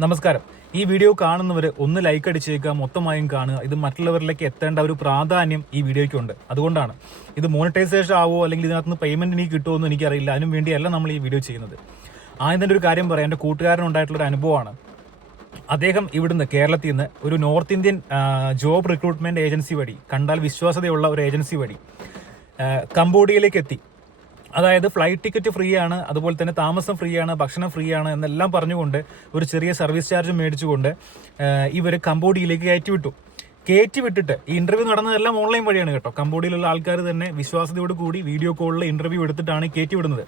നമസ്കാരം. ഈ വീഡിയോ കാണുന്നവർ ഒന്ന് ലൈക്ക് അടിച്ചേക്കുക മൊത്തമായും കാണുക. ഇത് മറ്റുള്ളവരിലേക്ക് എത്തേണ്ട ഒരു പ്രാധാന്യം ഈ വീഡിയോയ്ക്കുണ്ട് അതുകൊണ്ടാണ്. ഇത് മോണിറ്റൈസേഷൻ ആവോ അല്ലെങ്കിൽ ഇതിനകത്ത് നിന്ന് പേയ്മെന്റ് എനിക്ക് കിട്ടുമോ എന്ന് എനിക്കറിയില്ല. അതിനും വേണ്ടിയല്ല നമ്മൾ ഈ വീഡിയോ ചെയ്യുന്നത്. ആദ്യം തന്നെ ഒരു കാര്യം പറയാം. എന്റെ കൂട്ടുകാരനുണ്ടായിട്ടുള്ള ഒരു അനുഭവമാണ്. അദ്ദേഹം ഇവിടുന്ന് കേരളത്തിൽ നിന്ന് ഒരു North Indian job recruitment agency വഴി കണ്ടാൽ വിശ്വാസതയുള്ള ഒരു ഏജൻസി വഴി കംബോഡിയയിലേക്ക് എത്തി. അതായത് ഫ്ലൈറ്റ് ടിക്കറ്റ് ഫ്രീ ആണ് അതുപോലെ തന്നെ താമസം ഫ്രീ ആണ് ഭക്ഷണം ഫ്രീ ആണ് എന്നെല്ലാം പറഞ്ഞുകൊണ്ട് ഒരു ചെറിയ സർവീസ് ചാർജ് മേടിച്ചുകൊണ്ട് ഇവർ കംബോഡിയയിലേക്ക് കയറ്റി വിട്ടു കയറ്റി വിട്ടിട്ട് ഈ ഇന്റർവ്യൂ നടന്നതെല്ലാം ഓൺലൈൻ വഴിയാണ് കേട്ടോ. കംബോഡിയയിലുള്ള ആൾക്കാർ തന്നെ വിശ്വാസതയോട് കൂടി വീഡിയോ കോളിൽ ഇന്റർവ്യൂ എടുത്തിട്ടാണ് കയറ്റി വിടുന്നത്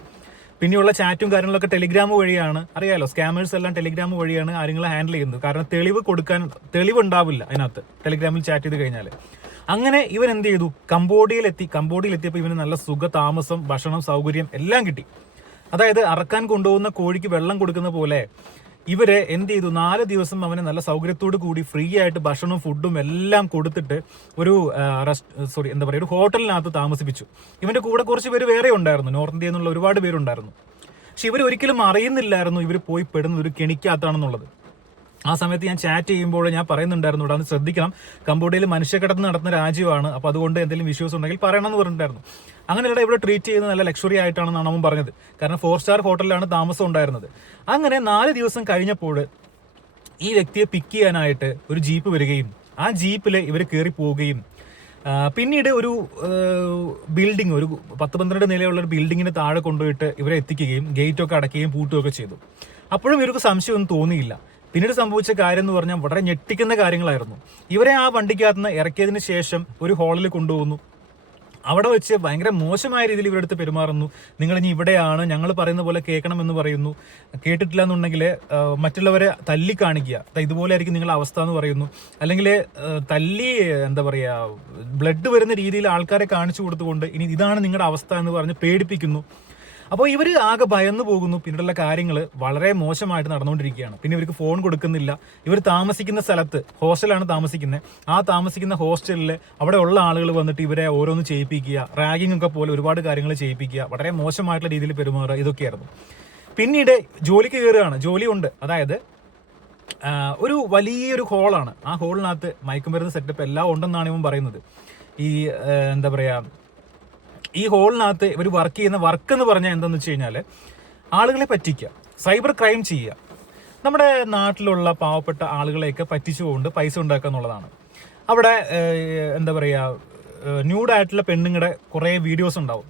പിന്നെയുള്ള ചാറ്റും കാര്യങ്ങളൊക്കെ ടെലിഗ്രാം വഴിയാണ്. അറിയാലോ സ്കാമേഴ്സ് എല്ലാം ടെലിഗ്രാം വഴിയാണ് കാര്യങ്ങൾ ഹാൻഡിൽ ചെയ്യുന്നത്. കാരണം തെളിവ് കൊടുക്കാൻ തെളിവുണ്ടാവില്ല അതിനകത്ത്. ടെലിഗ്രാമിൽ ചാറ്റ് ചെയ്ത് കഴിഞ്ഞാൽ അങ്ങനെ ഇവൻ എന്ത് ചെയ്തു? കംബോഡിയയിലെത്തി. കംബോഡിയയിലെത്തിയപ്പോൾ ഇവന് നല്ല സുഖ താമസം ഭക്ഷണം സൗകര്യം എല്ലാം കിട്ടി. അതായത് അറക്കാൻ കൊണ്ടുപോകുന്ന കോഴിക്ക് വെള്ളം കൊടുക്കുന്ന പോലെ ഇവരെ എന്ത് ചെയ്തു? നാല് ദിവസം അവനെ നല്ല സൗകര്യത്തോടു കൂടി ഫ്രീ ആയിട്ട് ഭക്ഷണവും ഫുഡും എല്ലാം കൊടുത്തിട്ട് ഒരു സോറി എന്താ പറയുക ഒരു ഹോട്ടലിനകത്ത് താമസിപ്പിച്ചു. ഇവന്റെ കൂടെ കുറച്ച് പേര് വേറെ ഉണ്ടായിരുന്നു. നോർത്ത് ഇന്ത്യയിൽ നിന്നുള്ള ഒരുപാട് പേരുണ്ടായിരുന്നു. പക്ഷെ ഇവർ ഒരിക്കലും അറിയുന്നില്ലായിരുന്നു ഇവർ പോയി പെടുന്നത് ഒരു കെണിക്കകത്താണെന്നുള്ളത്. ആ സമയത്ത് ഞാൻ ചാറ്റ് ചെയ്യുമ്പോൾ ഞാൻ പറയുന്നുണ്ടായിരുന്നു ഇവിടെ ശ്രദ്ധിക്കണം. കംബോഡിയയിൽ മനുഷ്യക്കടത്ത് നടത്തുന്ന രാജ്യമാണ്. അപ്പോൾ അതുകൊണ്ട് എന്തെങ്കിലും ഇഷ്യൂസ് ഉണ്ടെങ്കിൽ പറയണം എന്ന് പറഞ്ഞിട്ടുണ്ടായിരുന്നു. അങ്ങനെയുള്ള ഇവിടെ ട്രീറ്റ് ചെയ്യുന്നത് നല്ല ലക്ഷറി ആയിട്ടാണെന്നാണ് അവൻ പറഞ്ഞത്. കാരണം ഫോർ സ്റ്റാർ ഹോട്ടലിലാണ് താമസം ഉണ്ടായിരുന്നത്. അങ്ങനെ നാല് ദിവസം കഴിഞ്ഞപ്പോൾ ഈ വ്യക്തിയെ പിക്ക് ചെയ്യാനായിട്ട് ഒരു ജീപ്പ് വരികയും ആ ജീപ്പിൽ ഇവർ കയറി പോവുകയും പിന്നീട് ഒരു ബിൽഡിംഗ് ഒരു പത്ത് പന്ത്രണ്ട് നിലയുള്ള ഒരു ബിൽഡിങ്ങിന് താഴെ കൊണ്ടുപോയിട്ട് ഇവരെ എത്തിക്കുകയും ഗേറ്റൊക്കെ അടയ്ക്കുകയും പൂട്ടുകയൊക്കെ ചെയ്തു. അപ്പോഴും ഇവർക്ക് സംശയമൊന്നും തോന്നിയില്ല. പിന്നീട് സംഭവിച്ച കാര്യം എന്ന് പറഞ്ഞാൽ വളരെ ഞെട്ടിക്കുന്ന കാര്യങ്ങളായിരുന്നു. ഇവരെ ആ വണ്ടിക്കകത്ത് നിന്ന് ഇറക്കിയതിന് ശേഷം ഒരു ഹാളിൽ കൊണ്ടുപോകുന്നു. അവിടെ വെച്ച് ഭയങ്കര മോശമായ രീതിയിൽ ഇവരുടെ അടുത്ത് പെരുമാറുന്നു. നിങ്ങൾ ഇനി ഇവിടെയാണ് ഞങ്ങൾ പറയുന്ന പോലെ കേൾക്കണം എന്ന് പറയുന്നു. കേട്ടിട്ടില്ല എന്നുണ്ടെങ്കിൽ മറ്റുള്ളവരെ തല്ലി കാണിക്കുക ഇതുപോലെ ആയിരിക്കും നിങ്ങളുടെ അവസ്ഥ എന്ന് പറയുന്നു. അല്ലെങ്കിൽ തല്ലി എന്താ പറയുക ബ്ലഡ് വരുന്ന രീതിയിൽ ആൾക്കാരെ കാണിച്ചു കൊടുത്തുകൊണ്ട് ഇനി ഇതാണ് നിങ്ങളുടെ അവസ്ഥ എന്ന് പറഞ്ഞ് പേടിപ്പിക്കുന്നു. അപ്പോൾ ഇവർ ആകെ ഭയന്നു പോകുന്നു. പിന്നീടുള്ള കാര്യങ്ങൾ വളരെ മോശമായിട്ട് നടന്നുകൊണ്ടിരിക്കുകയാണ്. പിന്നെ ഇവർക്ക് ഫോൺ കൊടുക്കുന്നില്ല. ഇവർ താമസിക്കുന്ന സ്ഥലത്ത് ഹോസ്റ്റലാണ് താമസിക്കുന്നത് ആ താമസിക്കുന്ന ഹോസ്റ്റലിൽ അവിടെ ഉള്ള ആളുകൾ വന്നിട്ട് ഇവരെ ഓരോന്ന് ചെയ്യിപ്പിക്കുക റാഗിംഗ് ഒക്കെ പോലെ ഒരുപാട് കാര്യങ്ങൾ ചെയ്യിപ്പിക്കുക വളരെ മോശമായിട്ടുള്ള രീതിയിൽ പെരുമാറുക ഇതൊക്കെയായിരുന്നു. പിന്നീട് ജോലിക്ക് കയറുകയാണ്. ജോലിയുണ്ട് അതായത് ഒരു വലിയൊരു ഹോളാണ് ആ ഹോളിനകത്ത് മയക്കുമരുന്ന് സെറ്റപ്പ് എല്ലാം ഉണ്ടെന്നാണ് ഇവൻ പറയുന്നത്. ഈ എന്താ പറയാ ഈ ഹോളിനകത്ത് ഇവർ വർക്ക് ചെയ്യുന്ന വർക്ക് എന്ന് പറഞ്ഞാൽ എന്താണെന്ന് വെച്ച് കഴിഞ്ഞാൽ ആളുകളെ പറ്റിക്കുക സൈബർ ക്രൈം ചെയ്യുക. നമ്മുടെ നാട്ടിലുള്ള പാവപ്പെട്ട ആളുകളെയൊക്കെ പറ്റിച്ചു കൊണ്ട് പൈസ ഉണ്ടാക്കുക എന്നുള്ളതാണ്. അവിടെ എന്താ പറയുക ന്യൂഡായിട്ടുള്ള പെണ്ണുങ്ങളുടെ കുറേ വീഡിയോസ് ഉണ്ടാവും.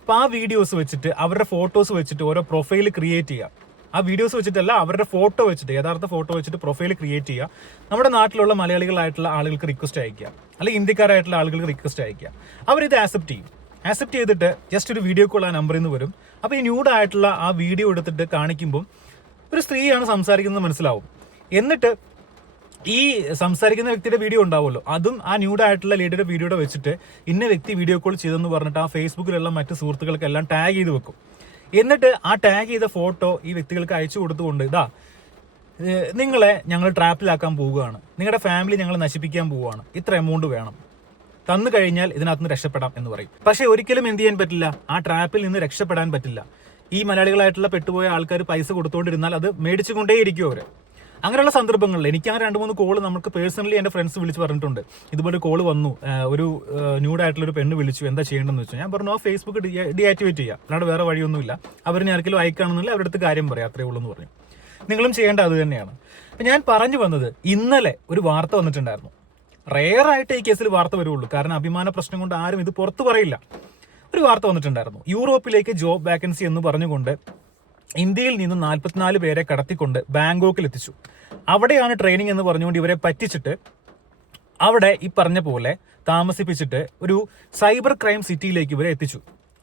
അപ്പോൾ ആ വീഡിയോസ് വെച്ചിട്ട് അവരുടെ ഫോട്ടോസ് വെച്ചിട്ട് ഓരോ പ്രൊഫൈൽ ക്രിയേറ്റ് ചെയ്യുക. ആ വീഡിയോസ് വെച്ചിട്ടല്ല അവരുടെ ഫോട്ടോ വെച്ചിട്ട് യഥാർത്ഥ ഫോട്ടോ വെച്ചിട്ട് പ്രൊഫൈൽ ക്രിയേറ്റ് ചെയ്യുക. നമ്മുടെ നാട്ടിലുള്ള മലയാളികളായിട്ടുള്ള ആളുകൾക്ക് റിക്വസ്റ്റ് അയക്കുക അല്ലെങ്കിൽ ഇന്ത്യക്കാരായിട്ടുള്ള ആളുകൾക്ക് റിക്വസ്റ്റ് അയക്കുക അവരിത് ആക്സെപ്റ്റ് ചെയ്യും. ആക്സെപ്റ്റ് ചെയ്തിട്ട് ജസ്റ്റ് ഒരു വീഡിയോ കോൾ ആ നമ്പറിൽ നിന്ന് വരും. അപ്പോൾ ഈ ന്യൂഡായിട്ടുള്ള ആ വീഡിയോ എടുത്തിട്ട് കാണിക്കുമ്പം ഒരു സ്ത്രീയാണ് സംസാരിക്കുന്നത് മനസ്സിലാവും. എന്നിട്ട് ഈ സംസാരിക്കുന്ന വ്യക്തിയുടെ വീഡിയോ ഉണ്ടാവുമല്ലോ. അതും ആ ന്യൂഡായിട്ടുള്ള ലേഡിയുടെ വീഡിയോയുടെ വെച്ചിട്ട് ഇന്ന വ്യക്തി വീഡിയോ കോൾ ചെയ്തെന്ന് പറഞ്ഞിട്ട് ആ ഫേസ്ബുക്കിലുള്ള മറ്റ് സുഹൃത്തുക്കൾക്കെല്ലാം ടാഗ് ചെയ്ത് വെക്കും. എന്നിട്ട് ആ ടാഗ് ചെയ്ത ഫോട്ടോ ഈ വ്യക്തികൾക്ക് അയച്ചു കൊടുത്തുകൊണ്ട് ഇതാ നിങ്ങളെ ഞങ്ങൾ ട്രാപ്പിലാക്കാൻ പോവുകയാണ്. നിങ്ങളുടെ ഫാമിലി ഞങ്ങൾ നശിപ്പിക്കാൻ പോവുകയാണ്. ഇത്ര എമൗണ്ട് വേണം. തന്നു കഴിഞ്ഞാൽ ഇതിനകത്ത് നിന്ന് രക്ഷപ്പെടാം എന്ന് പറയും. പക്ഷെ ഒരിക്കലും എന്ത് ചെയ്യാൻ പറ്റില്ല? ആ ട്രാപ്പിൽ നിന്ന് രക്ഷപ്പെടാൻ പറ്റില്ല. ഈ മലയാളികളായിട്ടുള്ള പെട്ടുപോയ ആൾക്കാർ പൈസ കൊടുത്തുകൊണ്ടിരുന്നാൽ അത് മേടിച്ചുകൊണ്ടേയിരിക്കും അവർ. അങ്ങനെയുള്ള സന്ദർഭങ്ങളിൽ എനിക്ക് ആ രണ്ട് മൂന്ന് കോൾ നമുക്ക് പേഴ്സണലി എന്റെ ഫ്രണ്ട്സ് വിളിച്ച് പറഞ്ഞിട്ടുണ്ട്. ഇതുപോലെ കോൾ വന്നു. ഒരു ന്യൂഡായിട്ടുള്ള ഒരു പെണ്ണ് വിളിച്ചു. എന്താ ചെയ്യേണ്ടതെന്ന് വെച്ചാൽ ഞാൻ പറഞ്ഞു ആ ഫേസ്ബുക്ക് ഡിയാക്ടിവേറ്റ് ചെയ്യുക അല്ലാണ്ട് വേറെ വഴിയൊന്നുമില്ല. അവരിനെ ആർക്കെങ്കിലും അയക്കുകയാണെന്നില്ല അവരുടെ അടുത്ത് കാര്യം പറയാം. അത്രേ ഉള്ളൂ എന്ന് പറഞ്ഞു. നിങ്ങളും ചെയ്യേണ്ട അത് തന്നെയാണ്. ഞാൻ പറഞ്ഞു വന്നത് ഇന്നലെ ഒരു വാർത്ത വന്നിട്ടുണ്ടായിരുന്നു. റെയർ ആയിട്ട് ഈ കേസിൽ വാർത്ത വരുള്ളൂ. കാരണം അഭിമാന പ്രശ്നം കൊണ്ട് ആരും ഇത് പുറത്തു പറയില്ല. ഒരു വാർത്ത വന്നിട്ടുണ്ടായിരുന്നു. യൂറോപ്പിലേക്ക് ജോബ് വാക്കൻസി എന്ന് പറഞ്ഞുകൊണ്ട് ഇന്ത്യയിൽ നിന്ന് നാൽപ്പത്തിനാല് പേരെ കടത്തിക്കൊണ്ട് ബാങ്കോക്കിൽ എത്തിച്ചു അവിടെയാണ് ട്രെയിനിങ് എന്ന് പറഞ്ഞുകൊണ്ട് ഇവരെ പറ്റിച്ചിട്ട് അവിടെ ഈ പറഞ്ഞ പോലെ താമസിപ്പിച്ചിട്ട് ഒരു സൈബർ ക്രൈം സിറ്റിയിലേക്ക് ഇവരെ എത്തിച്ചു.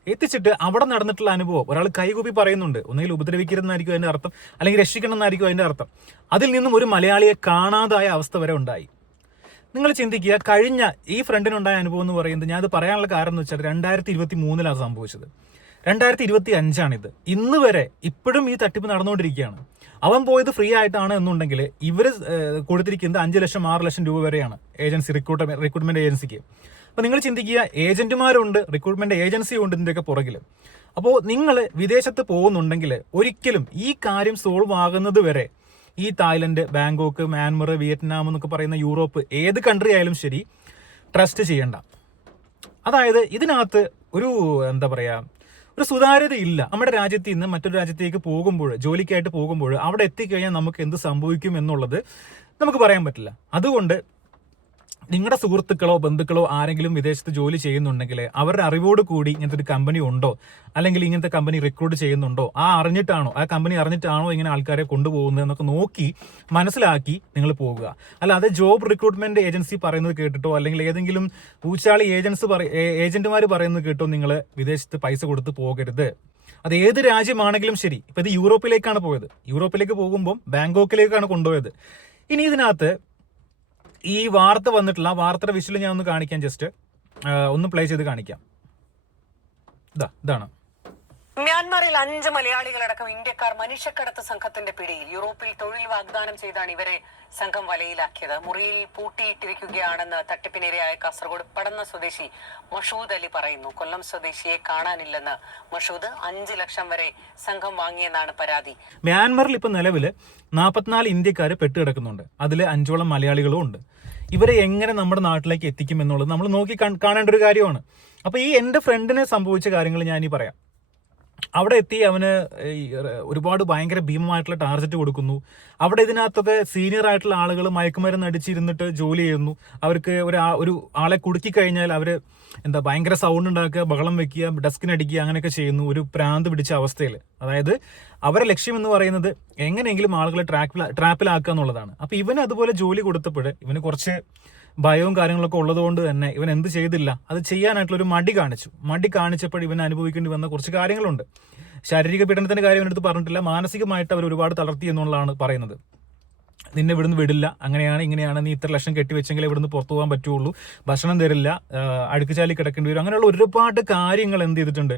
എത്തിച്ചിട്ട് അവിടെ നടന്നിട്ടുള്ള അനുഭവം ഒരാൾ കൈകൂപ്പി പറയുന്നുണ്ട്. ഒന്നുകിൽ ഉപദ്രവിക്കരുതെന്നായിരിക്കും അതിന്റെ അർത്ഥം അല്ലെങ്കിൽ രക്ഷിക്കണം എന്നായിരിക്കും അതിന്റെ അർത്ഥം. അതിൽ നിന്നും ഒരു മലയാളിയെ കാണാതായ അവസ്ഥ വരെ ഉണ്ടായി. നിങ്ങൾ ചിന്തിക്കുക കഴിഞ്ഞ ഈ ഫ്രണ്ടിനുണ്ടായ അനുഭവം എന്ന് പറയുന്നത് ഞാൻ അത് പറയാനുള്ള കാരണം എന്ന് വെച്ചാൽ രണ്ടായിരത്തി ഇരുപത്തി മൂന്നിലാണ് സംഭവിച്ചത്. രണ്ടായിരത്തി ഇരുപത്തി അഞ്ചാണിത് ഇന്ന് വരെ ഇപ്പോഴും ഈ തട്ടിപ്പ് നടന്നുകൊണ്ടിരിക്കുകയാണ്. അവൻ പോയത് ഫ്രീ ആയിട്ടാണ് എന്നുണ്ടെങ്കിൽ ഇവർ കൊടുത്തിരിക്കുന്നത് അഞ്ച് ലക്ഷം ആറ് ലക്ഷം രൂപ വരെയാണ് ഏജൻസി റിക്രൂട്ട് റിക്രൂട്ട്മെന്റ് ഏജൻസിക്ക്. അപ്പോൾ നിങ്ങൾ ചിന്തിക്കുക ഏജന്റുമാരുണ്ട് റിക്രൂട്ട്മെന്റ് ഏജൻസി ഉണ്ട് ഇതിന്റെയൊക്കെ പുറകിൽ അപ്പോൾ നിങ്ങൾ വിദേശത്ത് പോകുന്നുണ്ടെങ്കിൽ ഒരിക്കലും ഈ കാര്യം സോൾവ് ആകുന്നത് വരെ ഈ തായ്ലൻഡ് ബാങ്കോക്ക് മ്യാൻമർ വിയറ്റ്നാം എന്നൊക്കെ പറയുന്ന യൂറോപ്പ് ഏത് കൺട്രി ആയാലും ശരി ട്രസ്റ്റ് ചെയ്യണ്ട. അതായത് ഇതിനകത്ത് ഒരു എന്താ പറയുക ഒരു സുതാര്യത ഇല്ല. നമ്മുടെ രാജ്യത്ത് നിന്ന് മറ്റൊരു രാജ്യത്തേക്ക് പോകുമ്പോൾ ജോലിക്കായിട്ട് പോകുമ്പോൾ അവിടെ എത്തിക്കഴിഞ്ഞാൽ നമുക്ക് എന്ത് സംഭവിക്കും എന്നുള്ളത് നമുക്ക് പറയാൻ പറ്റില്ല. അതുകൊണ്ട് നിങ്ങളുടെ സുഹൃത്തുക്കളോ ബന്ധുക്കളോ ആരെങ്കിലും വിദേശത്ത് ജോലി ചെയ്യുന്നുണ്ടെങ്കിൽ അവരുടെ അറിവോട് കൂടി ഇങ്ങനത്തെ ഒരു കമ്പനി ഉണ്ടോ? അല്ലെങ്കിൽ ഇങ്ങനത്തെ കമ്പനി റിക്രൂട്ട് ചെയ്യുന്നുണ്ടോ? ആ അറിഞ്ഞിട്ടാണോ? ആ കമ്പനി അറിഞ്ഞിട്ടാണോ ഇങ്ങനെ ആൾക്കാരെ കൊണ്ടുപോകുന്നത് എന്നൊക്കെ നോക്കി മനസ്സിലാക്കി നിങ്ങൾ പോകുക. അല്ലാതെ ജോബ് റിക്രൂട്ട്മെന്റ് ഏജൻസി പറയുന്നത് കേട്ടിട്ടോ? അല്ലെങ്കിൽ ഏതെങ്കിലും ഊച്ചാളി ഏജൻസ് ഏജന്റുമാർ പറയുന്നത് കേട്ടോ നിങ്ങൾ വിദേശത്ത് പൈസ കൊടുത്ത് പോകരുത്? അത് ഏത് രാജ്യമാണെങ്കിലും ശരി. ഇപ്പൊ ഇത് യൂറോപ്പിലേക്കാണ് പോയത്. യൂറോപ്പിലേക്ക് പോകുമ്പോൾ ബാങ്കോക്കിലേക്കാണ് കൊണ്ടുപോയത്. ഇനി ഇതിനകത്ത് ഈ വാർത്ത വന്നിട്ടുള്ള ആ വാർത്തയുടെ വിഷയം ഞാൻ ഒന്ന് കാണിക്കാം ജസ്റ്റ്. ഒന്ന് പ്ലേ ചെയ്ത് കാണിക്കാം. ഇതാ ഇതാണ്. അഞ്ച് മലയാളികളടക്കം ഇന്ത്യക്കാർ മനുഷ്യക്കടത്ത് സംഘത്തിന്റെ പിടിയിൽ യൂറോപ്പിൽ തൊഴിൽ വാഗ്ദാനം ചെയ്താണ് ഇവരെ സംഘം വലയിലാക്കിയത്. മുറിയിൽ പൂട്ടിയിട്ടിരിക്കുകയാണെന്ന് തട്ടിപ്പിനിരയായ കാസർഗോഡ് പടന്ന സ്വദേശി മഷൂദ് അലി പറയുന്നു. കൊല്ലം സ്വദേശിയെ കാണാനില്ലെന്ന് മഷൂദ് അഞ്ച് ലക്ഷം വരെ സംഘം വാങ്ങിയെന്നാണ് പരാതി. മ്യാൻമറിൽ ഇപ്പൊ നിലവിൽ നാൽപ്പത്തിനാല് ഇന്ത്യക്കാർ പെട്ടുകിടക്കുന്നുണ്ട്. അതിൽ അഞ്ചോളം മലയാളികളും ഉണ്ട്. ഇവരെ എങ്ങനെ നമ്മുടെ നാട്ടിലേക്ക് എത്തിക്കും എന്നുള്ളത് നമ്മൾ നോക്കി കാണേണ്ട ഒരു കാര്യമാണ്. അപ്പൊ ഈ എന്റെ ഫ്രണ്ടിന് സംഭവിച്ച കാര്യങ്ങൾ ഞാൻ ഈ പറയാം. അവിടെ എത്തി അവന് ഒരുപാട് ഭയങ്കര ഭീമമായിട്ടുള്ള ടാർഗറ്റ് കൊടുക്കുന്നു. അവിടെ ഇതിനകത്തൊക്കെ സീനിയർ ആയിട്ടുള്ള ആളുകൾ മയക്കുമരുന്ന് അടിച്ചിരുന്നിട്ട് ജോലി ചെയ്യുന്നു. അവർക്ക് ഒരു ഒരു ആളെ കുടുക്കി കഴിഞ്ഞാൽ അവർ എന്താ ഭയങ്കര സൗണ്ട് ഉണ്ടാക്കുക ബഹളം വെക്കുക ഡെസ്കിനടിക്കുക അങ്ങനെയൊക്കെ ചെയ്യുന്നു. ഒരു പ്രാന്ത് പിടിച്ച അവസ്ഥയിൽ അതായത് അവരെ ലക്ഷ്യം എന്ന് പറയുന്നത് എങ്ങനെയെങ്കിലും ആളുകളെ ട്രാപ്പിൽ ട്രാപ്പിലാക്കുക എന്നുള്ളതാണ്. അപ്പോൾ ഇവന് അതുപോലെ ജോലി കൊടുത്തപ്പോൾ ഇവന് കുറച്ച് ഭയവും കാര്യങ്ങളൊക്കെ ഉള്ളതുകൊണ്ട് തന്നെ ഇവൻ എന്ത് ചെയ്തില്ല. അത് ചെയ്യാനായിട്ടുള്ള ഒരു മടി കാണിച്ചു. മടി കാണിച്ചപ്പോൾ ഇവൻ അനുഭവിക്കേണ്ടി വന്ന കുറച്ച് കാര്യങ്ങളുണ്ട്. ശാരീരിക പീഡനത്തിന്റെ കാര്യം ഇവനടുത്ത് പറഞ്ഞിട്ടില്ല. മാനസികമായിട്ട് അവർ ഒരുപാട് തളർത്തി എന്നുള്ളതാണ് പറയുന്നത്. നിന്നെ ഇവിടുന്ന് വിടില്ല. അങ്ങനെയാണ് ഇങ്ങനെയാണ്. നീ ഇത്ര ലക്ഷം കെട്ടിവെച്ചെങ്കിൽ ഇവിടുന്ന് പുറത്തു പോകാൻ പറ്റുള്ളൂ. ഭക്ഷണം തരില്ല. അടുക്കുചാലി കിടക്കേണ്ടി വരും. അങ്ങനെയുള്ള ഒരുപാട് കാര്യങ്ങൾ എന്ത് ചെയ്തിട്ടുണ്ട്.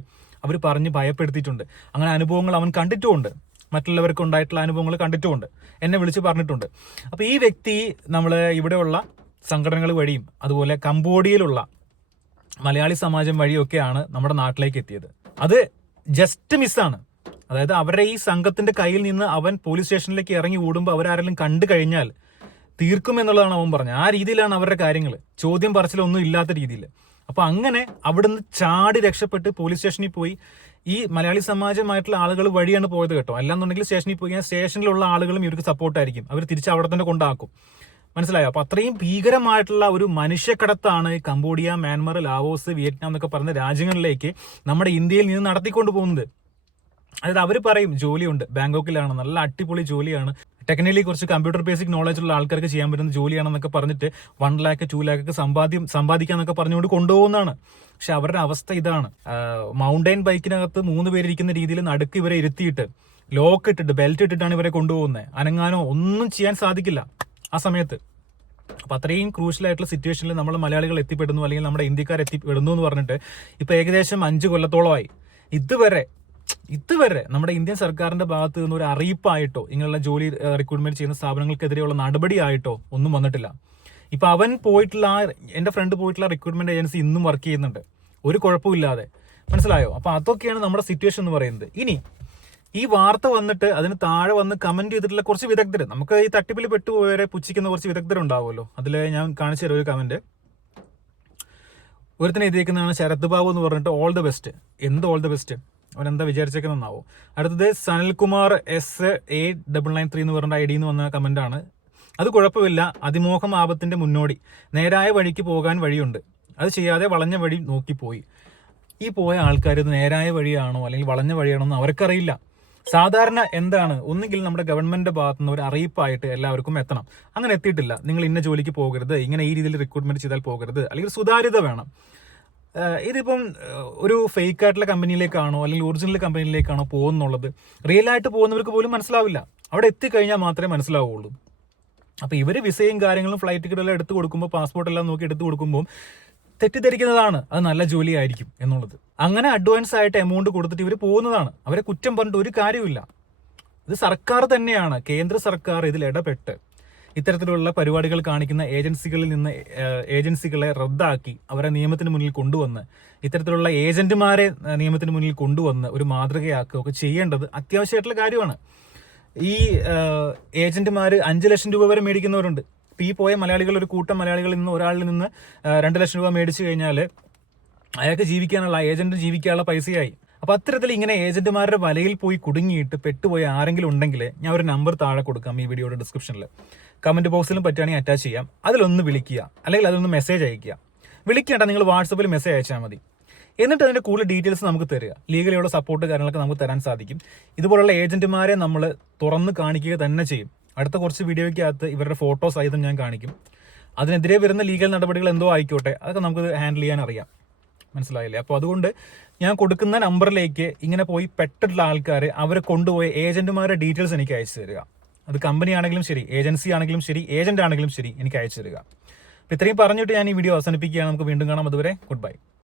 അവർ പറഞ്ഞ് ഭയപ്പെടുത്തിയിട്ടുണ്ട്. അങ്ങനെ അനുഭവങ്ങൾ അവൻ കണ്ടിട്ടുമുണ്ട്. മറ്റുള്ളവർക്ക് ഉണ്ടായിട്ടുള്ള അനുഭവങ്ങൾ കണ്ടിട്ടുമുണ്ട്. എന്നെ വിളിച്ച് പറഞ്ഞിട്ടുണ്ട്. അപ്പോൾ ഈ വ്യക്തി നമ്മൾ ഇവിടെയുള്ള സംഘടനകൾ വഴിയും അതുപോലെ കംബോഡിയയിലുള്ള മലയാളി സമാജം വഴിയൊക്കെയാണ് നമ്മുടെ നാട്ടിലേക്ക് എത്തിയത്. അത് ജസ്റ്റ് മിസ്സാണ് അതായത് അവരുടെ ഈ സംഘത്തിന്റെ കയ്യിൽ നിന്ന് അവൻ പോലീസ് സ്റ്റേഷനിലേക്ക് ഇറങ്ങി ഓടുമ്പോൾ അവരാരെങ്കിലും കണ്ടു കഴിഞ്ഞാൽ തീർക്കും എന്നുള്ളതാണ് അവൻ പറഞ്ഞത്. ആ രീതിയിലാണ് അവരുടെ കാര്യങ്ങൾ ചോദ്യം പറച്ചിലൊന്നും ഇല്ലാത്ത രീതിയിൽ അപ്പോൾ അങ്ങനെ അവിടുന്ന് ചാടി രക്ഷപ്പെട്ട് പോലീസ് സ്റ്റേഷനിൽ പോയി. ഈ മലയാളി സമാജമായിട്ടുള്ള ആളുകൾ വഴിയാണ് പോയത് കേട്ടോ. അല്ലാന്നുണ്ടെങ്കിൽ സ്റ്റേഷനിൽ പോയി. സ്റ്റേഷനിലുള്ള ആളുകളും ഇവർക്ക് സപ്പോർട്ടായിരിക്കും അവർ തിരിച്ച് അവിടെ തന്നെ കൊണ്ടാക്കും. മനസ്സിലായോ? അപ്പൊ അത്രയും ഭീകരമായിട്ടുള്ള ഒരു മനുഷ്യക്കടത്താണ് കംബോഡിയ മ്യാൻമർ ലാവോസ് വിയറ്റ്നാം എന്നൊക്കെ പറയുന്ന രാജ്യങ്ങളിലേക്ക് നമ്മുടെ ഇന്ത്യയിൽ നിന്ന് നടത്തിക്കൊണ്ട് പോകുന്നത്. അതായത് അവർ പറയും ജോലിയുണ്ട്. ബാങ്കോക്കിലാണ്. നല്ല അടിപൊളി ജോലിയാണ്. ടെക്നിക്കലി കുറച്ച് കമ്പ്യൂട്ടർ ബേസിക് നോളജ് ഉള്ള ആൾക്കാർക്ക് ചെയ്യാൻ പറ്റുന്ന ജോലിയാണെന്നൊക്കെ പറഞ്ഞിട്ട് വൺ ലാക്ക് ടു ലാക്ക് ഒക്കെ സമ്പാദ്യം സമ്പാദിക്കാന്നൊക്കെ പറഞ്ഞുകൊണ്ട് കൊണ്ടുപോകുന്നതാണ്. പക്ഷെ അവരുടെ അവസ്ഥ ഇതാണ്. മൗണ്ടൈൻ ബൈക്കിനകത്ത് മൂന്ന് പേരിരിക്കുന്ന രീതിയിൽ നടുക്ക് ഇവരെ ഇരുത്തിയിട്ട് ലോക്ക് ഇട്ടിട്ട് ബെൽറ്റ് ഇട്ടിട്ടാണ് ഇവരെ കൊണ്ടുപോകുന്നത്. അനങ്ങാനോ ഒന്നും ചെയ്യാൻ സാധിക്കില്ല. ആ സമയത്ത്. അപ്പൊ അത്രയും ക്രൂഷ്യൽ ആയിട്ടുള്ള സിറ്റുവേഷനിൽ നമ്മൾ മലയാളികൾ എത്തിപ്പെടുന്നു അല്ലെങ്കിൽ നമ്മുടെ ഇന്ത്യക്കാർ എത്തിപ്പെടുന്നു എന്ന് പറഞ്ഞിട്ട് ഇപ്പൊ ഏകദേശം അഞ്ച് കൊല്ലത്തോളമായി. ഇതുവരെ ഇതുവരെ നമ്മുടെ ഇന്ത്യൻ സർക്കാരിന്റെ ഭാഗത്ത് നിന്ന് ഒരു അറിയിപ്പായിട്ടോ ഇങ്ങനെയുള്ള ജോലി റിക്രൂട്ട്മെന്റ് ചെയ്യുന്ന സ്ഥാപനങ്ങൾക്കെതിരെയുള്ള നടപടിയായിട്ടോ ഒന്നും വന്നിട്ടില്ല. ഇപ്പൊ അവൻ പോയിട്ടുള്ള എന്റെ ഫ്രണ്ട് പോയിട്ടുള്ള റിക്രൂട്ട്മെന്റ് ഏജൻസി ഇന്നും വർക്ക് ചെയ്യുന്നുണ്ട്. ഒരു കുഴപ്പമില്ലാതെ. മനസ്സിലായോ? അപ്പൊ അതൊക്കെയാണ് നമ്മുടെ സിറ്റുവേഷൻ എന്ന് പറയുന്നത്. ഇനി ഈ വാർത്ത വന്നിട്ട് അതിന് താഴെ വന്ന് കമന്റ് ചെയ്തിട്ടുള്ള കുറച്ച് വിദഗ്ധർ നമുക്ക് ഈ തട്ടിപ്പിൽ പെട്ടുപോയവരെ പുച്ഛിക്കുന്ന കുറച്ച് വിദഗ്ധരുണ്ടാവുമല്ലോ. അതിൽ ഞാൻ കാണിച്ചു തരാം ഒരു കമന്റ് ഒരുത്തിനെ എഴുതിയേക്കുന്നതാണ് ശരത് ബാബു എന്ന് പറഞ്ഞിട്ട് ഓൾ ദ ബെസ്റ്റ് എന്ത് ഓൾ ദ ബെസ്റ്റ് അവൻ എന്താ വിചാരിച്ചേക്കുന്നാവോ അടുത്തത് Sanalkumar S A double nine three എന്ന് പറഞ്ഞ ഐ ഡി എന്ന് വന്ന കമന്റ് ആണ്. അത് കുഴപ്പമില്ല. അതിമോഹം ആപത്തിന്റെ മുന്നോടി. നേരായ വഴിക്ക് പോകാൻ വഴിയുണ്ട്. അത് ചെയ്യാതെ വളഞ്ഞ വഴി നോക്കിപ്പോയി. ഈ പോയ ആൾക്കാർ ഇത് നേരായ വഴിയാണോ അല്ലെങ്കിൽ വളഞ്ഞ വഴിയാണോ എന്ന് അവർക്കറിയില്ല. സാധാരണ എന്താണ്? ഒന്നുകിൽ നമ്മുടെ ഗവൺമെന്റിന്റെ ഭാഗത്തു നിന്ന് ഒരു അറിയിപ്പായിട്ട് എല്ലാവർക്കും എത്തണം. അങ്ങനെ എത്തിയിട്ടില്ല. നിങ്ങൾ ഇന്ന ജോലിക്ക് പോകരുത്. ഇങ്ങനെ ഈ രീതിയിൽ റിക്രൂട്ട്മെന്റ് ചെയ്താൽ പോകരുത്. അല്ലെങ്കിൽ സുതാര്യത വേണം. ഇതിപ്പം ഒരു ഫേക്ക് ആയിട്ടുള്ള കമ്പനിയിലേക്കാണോ അല്ലെങ്കിൽ ഒറിജിനൽ കമ്പനിയിലേക്കാണോ പോകുന്നുള്ളത്? റിയൽ ആയിട്ട് പോകുന്നവർക്ക് പോലും മനസ്സിലാവില്ല. അവിടെ എത്തിക്കഴിഞ്ഞാൽ മാത്രമേ മനസ്സിലാവുള്ളൂ. അപ്പൊ ഇവർ വിസയും കാര്യങ്ങളും ഫ്ലൈറ്റ് ടിക്കറ്റ് എടുത്തു കൊടുക്കുമ്പോൾ പാസ്പോർട്ട് എല്ലാം നോക്കി എടുത്തു കൊടുക്കുമ്പോൾ തെറ്റിദ്ധരിക്കുന്നതാണ്. അത് നല്ല ജോലിയായിരിക്കും എന്നുള്ളത്. അങ്ങനെ അഡ്വാൻസ് ആയിട്ട് എമൗണ്ട് കൊടുത്തിട്ട് ഇവർ പോകുന്നതാണ്. അവരെ കുറ്റം പറഞ്ഞിട്ട് ഒരു കാര്യമില്ല ഇത് സർക്കാർ തന്നെയാണ്. കേന്ദ്ര സർക്കാർ ഇതിൽ ഇടപെട്ട് ഇത്തരത്തിലുള്ള പരിപാടികൾ കാണിക്കുന്ന ഏജൻസികളിൽ നിന്ന് ഏജൻസികളെ റദ്ദാക്കി അവരെ നിയമത്തിന് മുന്നിൽ കൊണ്ടുവന്ന് ഇത്തരത്തിലുള്ള ഏജന്റുമാരെ നിയമത്തിന് മുന്നിൽ കൊണ്ടുവന്ന് ഒരു മാതൃകയാക്കുകയൊക്കെ ചെയ്യേണ്ടത് അത്യാവശ്യമായിട്ടുള്ള കാര്യമാണ്. ഈ ഏജന്റുമാർ അഞ്ച് ലക്ഷം രൂപ വരെ മേടിക്കുന്നവരുണ്ട്. ഈ പോയ മലയാളികൾ ഒരു കൂട്ടം മലയാളികളിൽ നിന്ന് ഒരാളിൽ നിന്ന് രണ്ട് ലക്ഷം രൂപ മേടിച്ചു കഴിഞ്ഞാൽ അയാൾക്ക് ജീവിക്കാനുള്ള ഏജന്റ് ജീവിക്കാനുള്ള പൈസയായി. അപ്പൊ അത്തരത്തിൽ ഇങ്ങനെ ഏജന്റുമാരുടെ വലയിൽ പോയി കുടുങ്ങിയിട്ട് പെട്ടുപോയ ആരെങ്കിലും ഉണ്ടെങ്കിൽ ഞാൻ ഒരു നമ്പർ താഴെ കൊടുക്കാം ഈ വീഡിയോയുടെ ഡിസ്ക്രിപ്ഷനിൽ കമന്റ് ബോക്സിലും പറ്റുകയാണെങ്കിൽ അറ്റാച്ച് ചെയ്യാം. അതിലൊന്ന് വിളിക്കുക. അല്ലെങ്കിൽ അതൊന്ന് മെസ്സേജ് അയക്കുക വിളിക്കേണ്ട നിങ്ങൾ വാട്സപ്പിൽ മെസ്സേജ് അയച്ചാൽ മതി. എന്നിട്ട് അതിന്റെ കൂടുതൽ ഡീറ്റെയിൽസ് നമുക്ക് തരിക. ലീഗലിയുള്ള സപ്പോർട്ട് കാര്യങ്ങളൊക്കെ നമുക്ക് തരാൻ സാധിക്കും. ഇതുപോലുള്ള ഏജന്റുമാരെ നമ്മൾ തുറന്ന് കാണിക്കുക തന്നെ ചെയ്യും. അടുത്ത കുറച്ച് വീഡിയോയ്ക്കകത്ത് ഇവരുടെ ഫോട്ടോസ് സഹിതം ഞാൻ കാണിക്കും. അതിനെതിരെ വരുന്ന ലീഗൽ നടപടികൾ എന്തോ ആയിക്കോട്ടെ അതൊക്കെ നമുക്ക് ഹാൻഡിൽ ചെയ്യാൻ അറിയാം. മനസ്സിലായില്ലേ? അപ്പോൾ അതുകൊണ്ട് ഞാൻ കൊടുക്കുന്ന നമ്പറിലേക്ക് ഇങ്ങനെ പോയി പെട്ടിട്ടുള്ള ആൾക്കാർ അവരെ കൊണ്ടുപോയ ഏജന്റുമാരുടെ ഡീറ്റെയിൽസ് എനിക്ക് അയച്ചു തരിക. അത് കമ്പനി ആണെങ്കിലും ശരി ഏജൻസി ആണെങ്കിലും ശരി ഏജന്റ് ആണെങ്കിലും ശരി എനിക്ക് അയച്ചു തരിക. അപ്പോൾ ഇത്രയും പറഞ്ഞിട്ട് ഞാൻ ഈ വീഡിയോ അവസാനിപ്പിക്കുകയാണ്. നമുക്ക് വീണ്ടും കാണാം. അതുവരെ ഗുഡ് ബൈ